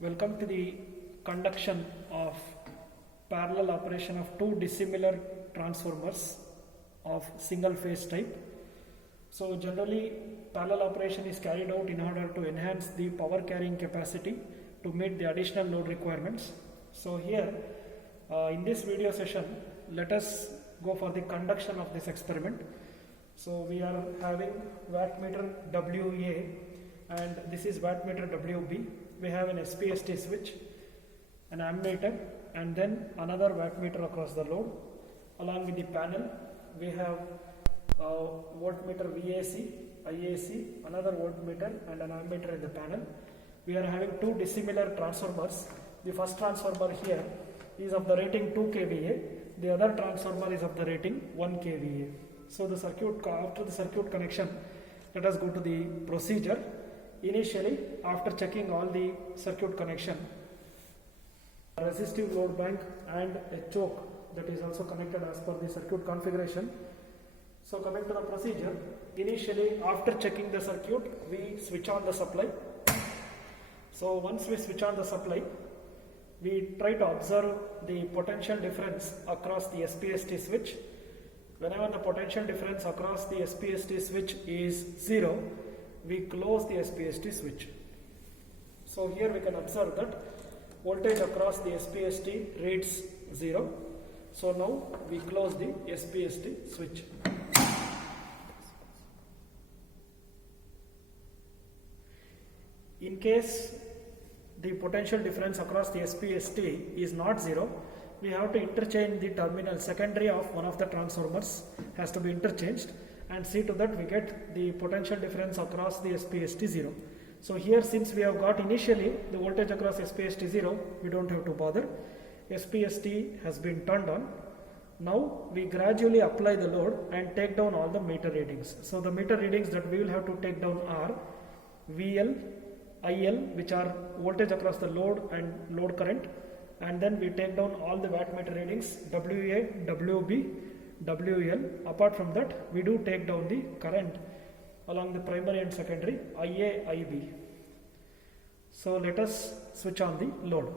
Welcome to the conduction of parallel operation of two dissimilar transformers of single phase type. So generally parallel operation is carried out in order to enhance the power carrying capacity to meet the additional load requirements. So here in this video session, let us go for the conduction of this experiment. So we are having wattmeter WA and this is wattmeter WB. We have an SPST switch, an ammeter, and then another wattmeter across the load. Along with the panel, we have voltmeter VAC, IAC, another voltmeter and an ammeter in the panel. We are having two dissimilar transformers. The first transformer here is of the rating 2 kVA. The other transformer is of the rating 1 kVA. So the circuit, after the circuit connection, let us go to the procedure. Initially, after checking all the circuit connection, a resistive load bank and a choke that is also connected as per the circuit configuration. So coming to the procedure, initially after checking the circuit, we switch on the supply. So once we switch on the supply, we try to observe the potential difference across the SPST switch. Whenever the potential difference across the SPST switch is 0, we close the SPST switch. So here we can observe that voltage across the SPST reads 0. So now we close the SPST switch. In case the potential difference across the SPST is not 0, we have to interchange the terminal secondary of one of the transformers has to be interchanged and see to that we get the potential difference across the SPST 0. So here, since we have got initially the voltage across SPST 0, we don't have to bother. SPST has been turned on. Now we gradually apply the load and take down all the meter readings. So the meter readings that we will have to take down are VL, IL, which are voltage across the load and load current, and then we take down all the wattmeter readings WA, WB, WL. Apart from that, we do take down the current along the primary and secondary IA, IB. So let us switch on the load.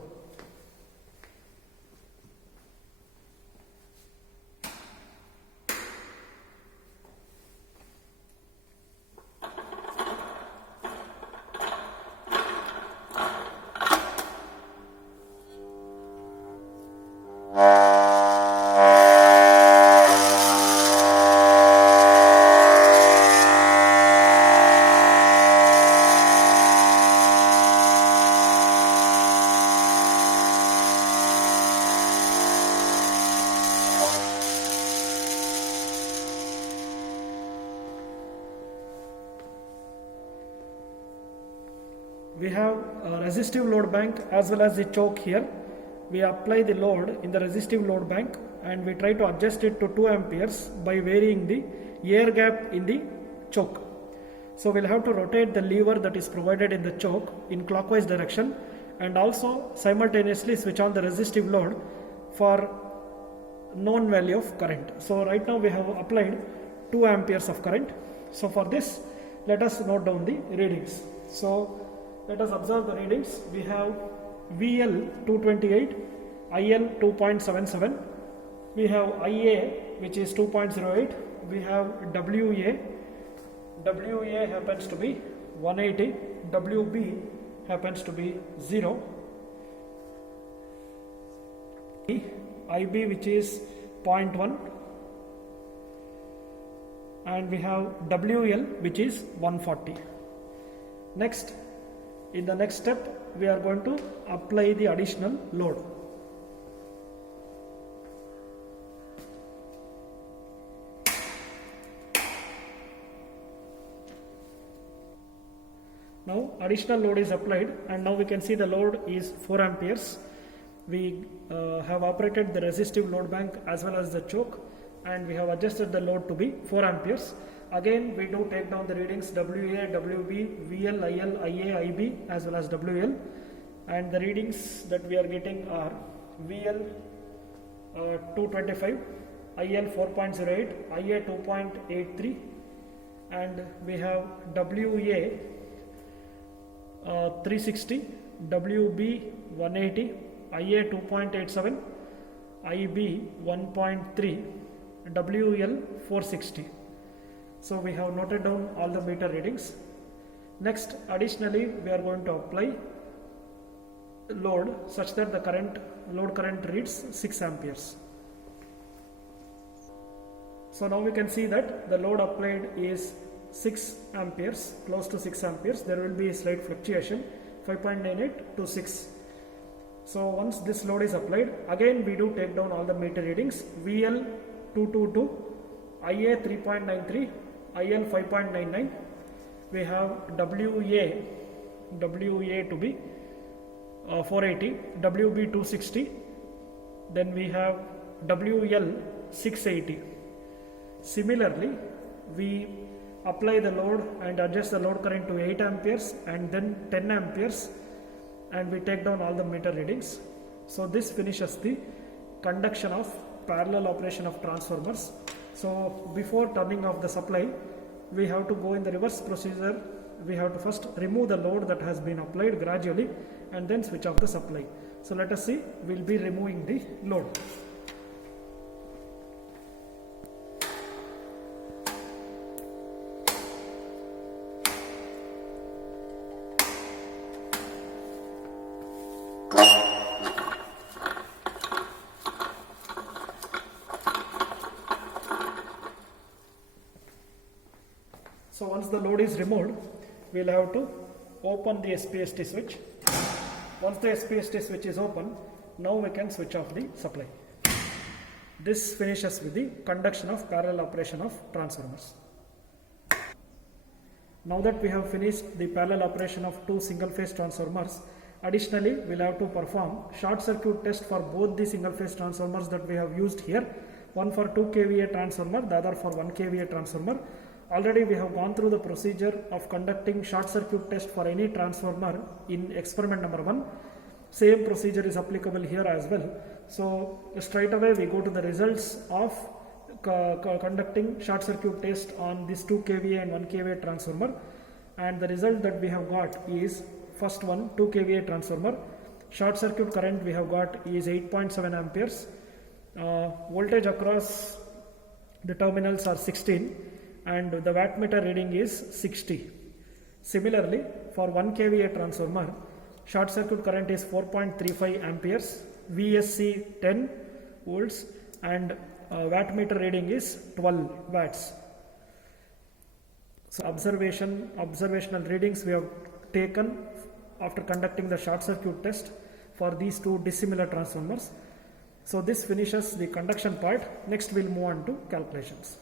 We have a resistive load bank as well as the choke here. We apply the load in the resistive load bank and we try to adjust it to 2 amperes by varying the air gap in the choke. So we'll have to rotate the lever that is provided in the choke in clockwise direction and also simultaneously switch on the resistive load for known value of current. So right now we have applied 2 amperes of current. So for this, let us note down the readings. So let us observe the readings. We have VL 228, IL 2.77, we have IA which is 2.08, we have WA happens to be 180, WB happens to be 0, IB which is 0.1, and we have WL which is 140. Next, in the next step, we are going to apply the additional load. Now additional load is applied and now we can see the load is 4 amperes. We have operated the resistive load bank as well as the choke and we have adjusted the load to be 4 amperes. Again, we do take down the readings WA, WB, VL, IL, IA, IB as well as WL, and the readings that we are getting are VL 225, IL 4.08, IA 2.83, and we have WA 360, WB 180, IA 2.87, IB 1.3, WL 460. So we have noted down all the meter readings. Next, additionally, we are going to apply load such that the load current reads 6 amperes. So now we can see that the load applied is 6 amperes, close to 6 amperes. There will be a slight fluctuation, 5.98 to 6. So once this load is applied, again we do take down all the meter readings. VL 222, IA 3.93, IL 5.99. We have WA to be 480, WB 260, then we have WL 680. Similarly, we apply the load and adjust the load current to 8 amperes and then 10 amperes, and we take down all the meter readings. So this finishes the conduction of parallel operation of transformers. So before turning off the supply, we have to go in the reverse procedure. We have to first remove the load that has been applied gradually and then switch off the supply. So let us see, we will be removing the load. So once the load is removed, we will have to open the SPST switch. Once the SPST switch is open, now we can switch off the supply. This finishes with the conduction of parallel operation of transformers. Now that we have finished the parallel operation of two single phase transformers, additionally we will have to perform short circuit test for both the single phase transformers that we have used here. One for 2 kVA transformer, the other for 1 kVA transformer. Already we have gone through the procedure of conducting short circuit test for any transformer in experiment number 1. Same procedure is applicable here as well. So straight away we go to the results of conducting short circuit test on this 2 kVA and 1 kVA transformer, and the result that we have got is first one, 2 kVA transformer. Short circuit current we have got is 8.7 amperes. Voltage across the terminals are 16 and the wattmeter reading is 60. Similarly, for 1 kVA transformer, short circuit current is 4.35 amperes, VSC 10 volts, and wattmeter reading is 12 watts. So observational readings we have taken after conducting the short circuit test for these two dissimilar transformers. So this finishes the conduction part. Next we will move on to calculations.